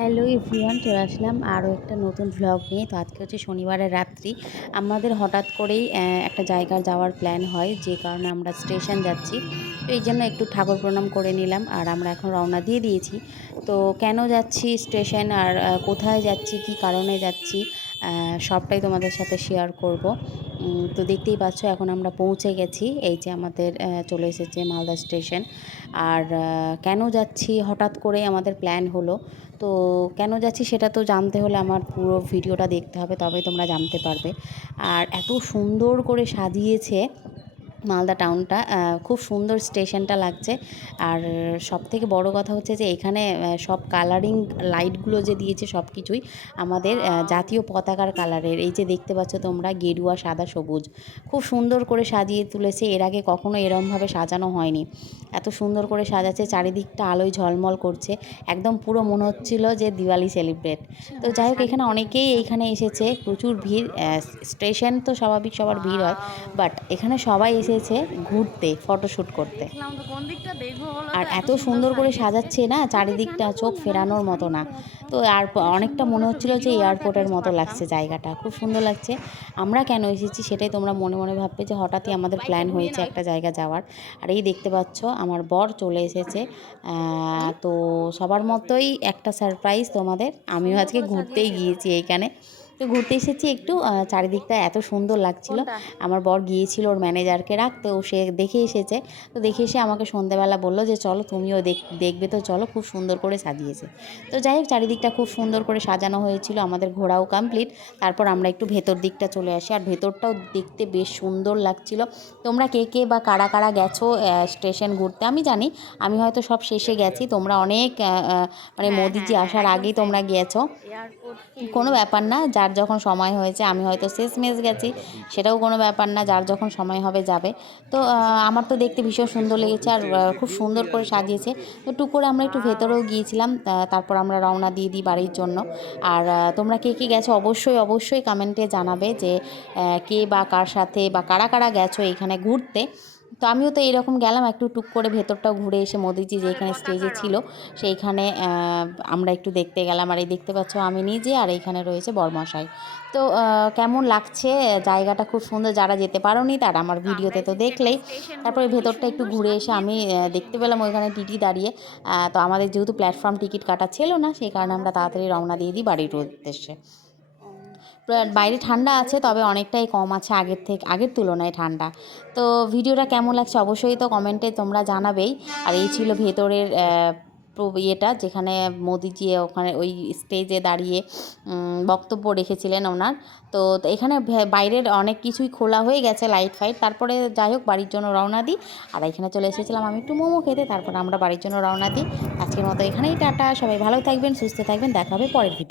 Hello everyone, চলে আসলাম আরও একটা নতুন ভ্লগ নিয়ে। তো আজকে হচ্ছে শনিবারের রাত্রি। আমাদের হঠাৎ করেই একটা জায়গায় যাওয়ার প্ল্যান হয়, যে কারণে আমরা স্টেশন যাচ্ছি। তো এই জন্য একটু ঠাকুর প্রণাম করে নিলাম, আর আমরা এখন রওনা দিয়ে দিয়েছি। তো কেন যাচ্ছি স্টেশন, আর কোথায় যাচ্ছি, কি কারণে যাচ্ছি, সবটাই তোমাদের সাথে শেয়ার করব। তো দেখতেই পাচ্ছ এখন আমরা পৌঁছে গেছি। এই যে আমাদের চলে এসেছে মালদা স্টেশন। আর কেন যাচ্ছি, হঠাৎ করে আমাদের প্ল্যান হলো। তো কেন যাচ্ছি সেটা তো জানতে হলে আমার পুরো ভিডিওটা দেখতে হবে, তবেই তোমরা জানতে পারবে। আর এত সুন্দর করে সাজিয়েছে মালদা টাউনটা, খুব সুন্দর স্টেশনটা লাগছে। আর সবথেকে বড় কথা হচ্ছে যে এখানে সব কালারিং লাইটগুলো যে দিয়েছে সব কিছুই আমাদের জাতীয় পতাকার কালারের। এই যে দেখতে পাচ্ছ তোমরা, গেরুয়া, সাদা, সবুজ, খুব সুন্দর করে সাজিয়ে তুলেছে। এর আগে কখনো এরমভাবে সাজানো হয়নি। এত সুন্দর করে সাজাচ্ছে, চারিদিকটা আলোয় ঝলমল করছে, একদম পুরো মনে হচ্ছিল যে দিওয়ালি সেলিব্রেট। তো যাই হোক, এখানে অনেকেই এইখানে এসেছে, প্রচুর ভিড়। স্টেশন তো স্বাভাবিক, সবার ভিড় হয়, বাট এখানে সবাই এসেছে ঘুরতে, ফটোশ্যুট করতে। দেখলাম তো কোন দিকটা দেখবো বলো আর তো, এত এত সুন্দর সুন্দর করে সাজিয়েছে। সাজাচ্ছে না, আচ্ছা চারিদিকটা কেন চোখ বললে না, আমি তো ফেরানোর মতো শাড়ি না। পরে আসতাম। তো আর এত অনেকটা সুন্দর মনে হলে তো হচ্ছিল যে ভিডিও বানাতে এয়ারপোর্টের অ্যাটলিস্ট মতো পারতাম। লাগছে জায়গাটা, খুব সুন্দর লাগছে। আমরা কেন এসেছি সেটাই তোমরা মনে মনে ভাববে যে হঠাৎই আমাদের বাইকটা প্ল্যান ঘুরিয়ে হয়েছে নাও একটা এখান থেকে। জায়গা যাওয়ার। আর এই দেখতে পাচ্ছ আমার বর চলে এসেছে। তো সবার মতোই একটা সারপ্রাইজ তোমাদের, আমিও সুন্দর আজকে করে ঘুরতেই সাজিয়েছে তো। গিয়েছি এইখানে। তো ঘুরতে এসেছি একটু, চারিদিকটা এত সুন্দর লাগছিল। কোনটা? আমার বর গিয়েছিল ওর ম্যানেজারকে রাখতে, ও সে দেখে এসেছে। তো দেখে এসে আমাকে সন্ধেবেলা বললো যে চলো তুমিও দেখবে, তো চলো, খুব সুন্দর করে সাজিয়েছে। তো যাই হোক, চারিদিকটা খুব সুন্দর করে সাজানো হয়েছিল, আমাদের ঘোরাও কমপ্লিট। তারপর আমরা একটু ভেতর দিকটা চলে আসি, আর ভেতরটাও দেখতে বেশ সুন্দর লাগছিল। তোমরা কে কে বা কারা কারা গেছো স্টেশন ঘুরতে আমি জানি, আমি হয়তো সব শেষে গেছি, তোমরা অনেক মানে হ্যাঁ হ্যাঁ মোদিজি হ্যাঁ, আসার একদম আগেই সেম। তোমরা গিয়েছো। এয়ারপোর্ট কোনো ব্যাপার না, যার যখন সময় হয়েছে, আমি হয়তো শেষমেশ গেছি, সেটাও কোনো ব্যাপার না, যার যখন সময় হবে যাবে। তো আমার তো দেখতে ভীষণ সুন্দর লেগেছে, আর খুব সুন্দর করে সাজিয়েছে। তো টুক করে আমরা একটু ভেতরেও গিয়েছিলাম, তারপর আমরা রওনা দিয়ে দিই বাড়ির জন্য। আর তোমরা কে কে গেছো অবশ্যই অবশ্যই কমেন্টে জানাবে যে কে বা কার সাথে বা কারা কারা গেছো এখানে ঘুরতে। তো আমিও তো এরকম গেলাম, একটু টুক করে ভেতরটাও ঘুরে এসে মোদিজি যেখানে স্টেজে ছিল সেইখানে আমরা একটু দেখতে গেলাম। আর এই দেখতে পাচ্ছ আমি নিজে, আর এইখানে রয়েছে বরমশাই। তো কেমন লাগছে জায়গাটা, খুব সুন্দর। যারা যেতে পারোনি তারা আমার তো আমরা ভিডিওতে তো এসেছি এখন দেখলেই। স্টেশন তারপরে ঘুরতে, কি ভেতরটা একটু সুন্দর ঘুরে এসে আমি সাজিয়েছে দেখতে স্টেশনটা। পেলাম ওইখানে টিটি দাঁড়িয়ে। তো আমাদের যেহেতু প্ল্যাটফর্ম টিকিট কাটা ছিল না, সেই কারণে আমরা তাড়াতাড়ি রওনা দিয়ে দিই বাড়ির উদ্দেশ্যে। বাইরে ঠান্ডা আছে, তবে অনেকটাই কম আছে আগের তুলনায় ঠান্ডা। তো ভিডিওটা কেমন লাগছে অবশ্যই তো কমেন্টে তোমরা জানাবেই। আর এই ছিল ভেতরের ইয়েটা, যেখানে মোদিজি ওখানে ওই স্টেজে দাঁড়িয়ে বক্তব্য রেখেছিলেন ওনার। তো এখানে বাইরের অনেক কিছুই খোলা হয়ে গেছে, লাইট ফাইট। তারপরে যাই হোক, বাড়ির জন্য রওনা দিই। আর এখানে চলে এসেছিলাম আমি একটু মোমো খেতে, তারপর আমরা বাড়ির জন্য রওনা দিই। আজকের মতো এখানেই টাটা, সবাই ভালো থাকবেন, সুস্থ থাকবেন, দেখা হবে পরের ভিডিও।